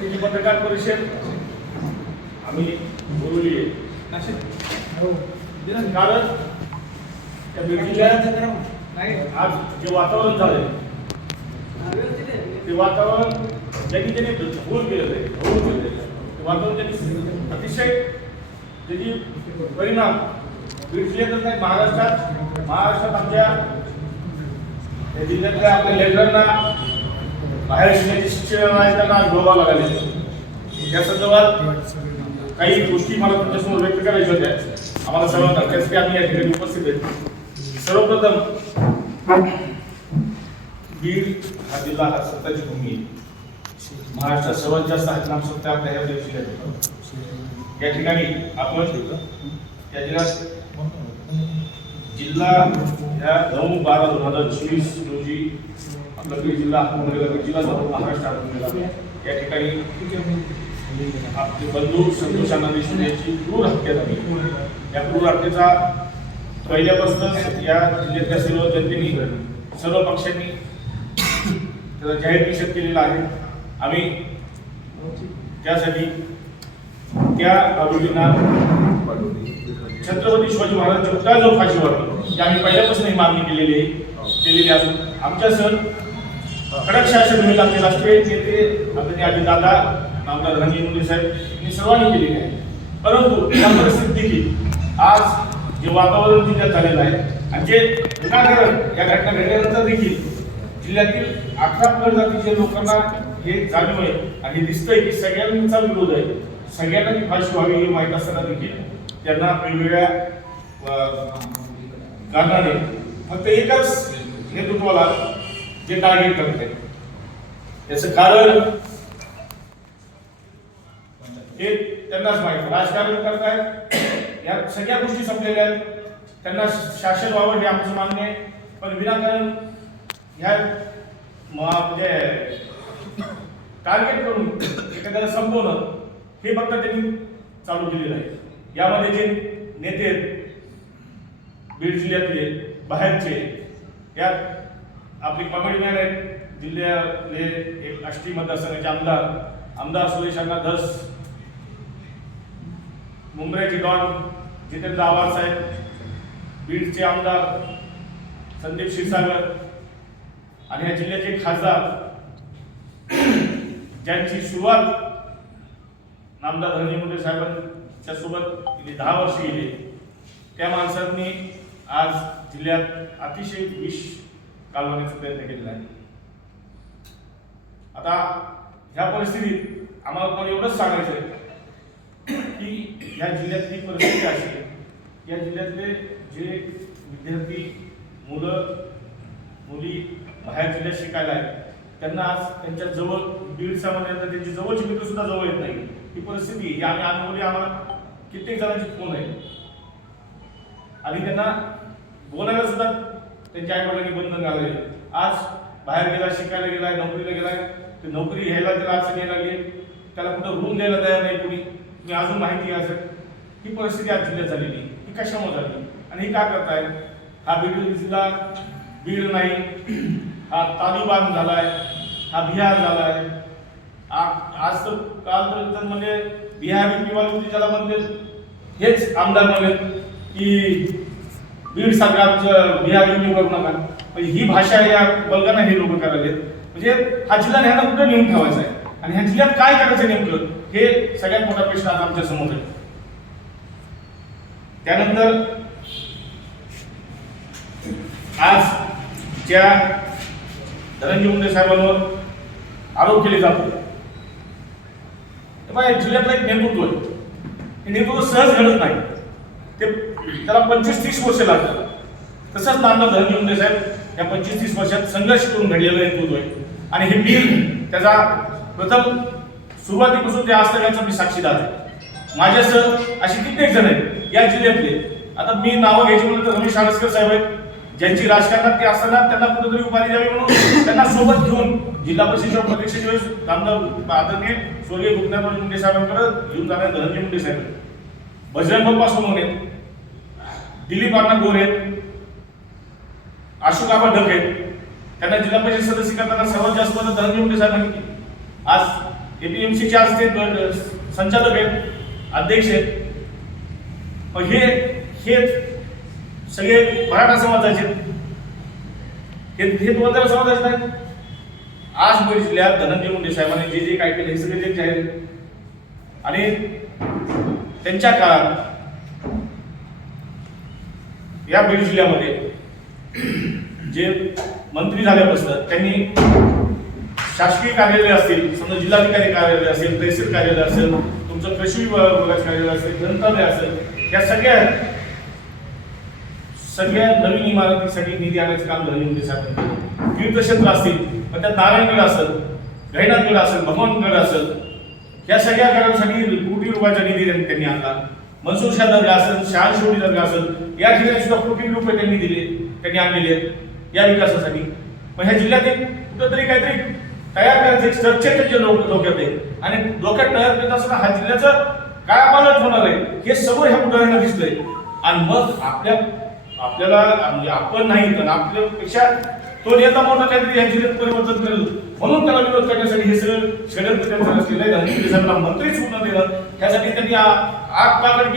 त्याची पत्रकार परिषद. आम्ही बोलवली आहे. कारण त्या आज जे वातावरण झालंय ते वातावरण ज्यांनी त्यांनी होऊन गेलेलं आहे होऊन आहे. ते वातावरण त्यांनी अतिशय त्याची परिणाम बीड जिल्ह्यातच नाही महाराष्ट्रात महाराष्ट्रात आमच्या जिल्ह्यातल्या आपल्या लेकरांना बाहेर शिकण्याचे शिक्षण आहे त्यांना आज भोगावं लागले या संदर्भात काही गोष्टी मला तुमच्यासमोर व्यक्त करायच्या होत्या आम्हाला सर्वांना त्यासाठी आम्ही या ठिकाणी उपस्थित आहेत सर्वप्रथम बीड हा जिल्हा हा सत्ताची भूमी आहे महाराष्ट्रात सर्वात जास्त हरिनाम सत्ता आपल्या या दिवशी आहे. या ठिकाणी आपण या जिल्ह्यात जिल्हा ह्या नऊ बारा दोन हजार चोवीस रोजी आपला जिल्हा हाकून गेला जिल्हा जाऊन महाराष्ट्र गेला या ठिकाणी आपले बंधू संतोषांना अण्णा देशमुख यांची क्रूर हत्या झाली. या क्रूर हत्येचा पहिल्यापासूनच या जिल्ह्यातल्या सर्व जनतेने सर्व पक्षांनी त्याचा जाहीर निषेध केलेला आहे. आम्ही त्यासाठी त्या आरोपींना छत्रपती शिवाजी महाराजांच्या पुतळ्यात जो फाशी आम्ही पहिल्यापासून ही मागणी केलेली आहे. केलेली असून आमच्यासह कडक शासन होईल आमचे राष्ट्रीय नेते आदरणीय आजी दादा नामदार रणजित मुंडे साहेब यांनी सर्वांनी केलेली आहे. परंतु या परिस्थितीत देखील आज जे वातावरण जिल्ह्यात झालेलं आहे आणि जे विनाकारण या घटना घडल्यानंतर देखील जिल्ह्यातील अठरा पगड जातीच्या लोकांना हे जाणीव आहे आणि दिसतंय की सगळ्यांचा विरोध आहे. सगळ्यांना ती फाशी व्हावी हे माहीत असताना देखील त्यांना वेगवेगळ्या कारणाने फक्त एकच नेतृत्वाला जे टार्गेट करते. याच कारण? हे त्यांनाच माहिती राजकारण करताय. या सगळ्या गोष्टी संपलेल्या आहेत. त्यांना शासन व्हावं हे आमचं मान्य आहे. पण विनाकारण ह्या म्हणजे टार्गेट करून एखाद्याला संपवणं हे फक्त त्यांनी चालू केलेलं आहे. यामध्ये जे नेते आहेत बीड जिल्ह्यातले बाहेरचे यात आपले कॉमेडी मॅन आहेत. जिल्ह्यातले एक आष्टी मतदारसंघाचे आमदार. आमदार सुरेश धस. मुंबईचे डॉन जितेंद्र आव्हाड साहेब. बीडचे आमदार संदीप क्षीरसागर. आणि या जिल्ह्याचे खासदार ज्यांची सुरुवात नामदार धनंजय मुंडे साहेबांच्या सोबत गेली दहा वर्ष गेली. त्या माणसांनी आज जिल्ह्यात अतिशय विष कालवण्याचा प्रयत्न केलेला आहे. आता ह्या परिस्थितीत आम्हाला पण एवढंच सांगायचं आहे की या जिल्ह्यातली परिस्थिती अशी आहे. या जिल्ह्यातले जे विद्यार्थी मुलं मुली बाहेर जिल्ह्यात शिकायला आहेत त्यांना आज त्यांच्या जवळ बीड समाजात त्यांची जवळची मित्र सुद्धा जवळ येत नाही. ही परिस्थिती ही आम्ही अनुभवली आम्हाला कित्येक जणांची फोन आहे. आणि त्यांना बोलायला सुद्धा त्यांच्या आई वडिलांनी बंधन घालले आज बाहेर गेला शिकायला गेलाय नोकरीला गेलाय ते नोकरी घ्यायला त्याला अडचण यायला लागली. त्याला कुठं रूम द्यायला तयार नाही कुणी. तुम्ही अजून माहिती घ्या सर ही परिस्थिती आज जिल्ह्यात झालेली ही कशामुळे झाली? आणि ही का करताय? हा बीड जिल्हा बीड नाही. हा तालिबान झालाय. हा बिहार झालाय. आज तर कालपर्यंत म्हणजे बिहारी किंवा ज्याला म्हणते हेच आमदार म्हणले की बीड सारखं आमचं बिहार युती करू नका. म्हणजे ही भाषा या बलगाना हे लोक करायला म्हणजे हा जिल्हा ह्यांना कुठं नेऊन ठेवायचा आहे? आणि ह्या जिल्ह्यात काय करायचं नेमकं? हे सगळ्यात मोठा प्रश्न आज आमच्यासमोर आहे. त्यानंतर आज ज्या धनंजय मुंडे साहेबांवर आरोप केले जातो तेव्हा जिल्ह्यातलं एक नेतृत्व आहे. हे नेतृत्व सहज घडत नाही. ते त्याला पंचवीस तीस वर्ष लागतात. तसंच नामदार धनंजय मुंडे साहेब या पंचवीस तीस वर्षात संघर्ष करून घडलेलं नेतृत्व आहे. आणि हे मी त्याचा प्रथम सुरुवातीपासून ते आज मी साक्षीदार आहे. माझ्यासह अशी कित्येक जण आहेत या जिल्ह्यातले. आता मी नावं घ्यायची म्हणून तर रमेश आडसकर साहेब आहेत. ज्यांची राजकारणात ते असताना त्यांना कुठेतरी उपाधी द्यावी म्हणून त्यांना सोबत घेऊन जिल्हा परिषदेच्या परीक्षेच्या वेळेस आमदार आदरणीय स्वर्गीय गुप्ताराम मुंडे साहेबांकडे घेऊन जाणारे धनंजय मुंडे साहेब बजरंग बाप्पा सोनवणे दिलीप अण्णा गोरे अशोक आबा ढके त्यांना जिल्हा परिषद सदस्य करताना सर्वात जास्त मदत धनंजय मुंडे साहेबांनी केली. आज एपीएमसीचे आज ते संचालक आहेत अध्यक्ष आहेत. मग हे हे सगळे मराठा समाजाचे आहेत. हे हे तुम्हाला समाजाचे नाही आज बीड जिल्ह्यात धनंजय मुंडे साहेबांनी जे जे काय केलं हे सगळे जे आहे आणि त्यांच्या काळात या बीड जिल्ह्यामध्ये जे मंत्री झाल्यापासून त्यांनी शासकीय कार्यालय असतील समजा जिल्हाधिकारी कार्यालय असेल तहसील कार्यालय असेल तुमचं कृषी विभागाचं कार्यालय असेल ग्रंथालय असेल या सगळ्या सगळ्या नवीन इमारतीसाठी निधी आणायचं काम धनंजय मुंडे साहेबांनी तीर्थक्षेत्र असतील मग त्या नारायणगड असेल गैनाथगड असेल भगवानगड असेल या सगळ्या घरांसाठी कोटी रुपयाचा निधी त्यांनी आणला. मनसूर शाह दर्गा असेल शहाशिवडी दर्गा असेल या ठिकाणी सुद्धा कोटी रुपये त्यांनी दिले त्यांनी आणलेले आहेत या विकासासाठी. मग ह्या जिल्ह्यात एक कुठंतरी काहीतरी तयार करायचं एक स्ट्रक्चर त्यांच्या लोक डोक्यात आहे. आणि डोक्यात तयार करत असताना हा जिल्ह्याचं काय पालट होणार आहे हे सगळं ह्या उदाहरणं दिसलंय आणि मग आपल्या आपल्याला म्हणजे आपण नाही तर आपल्यापेक्षा तो नेता मोठा काहीतरी या जिल्ह्यात परिवर्तन करेल. म्हणून त्याला विरोध करण्यासाठी हे सगळं षडयंत्र त्यांचं रचलेलं आहे मंत्रीच पूर्ण दिलं. त्यासाठी त्यांनी आग पाकड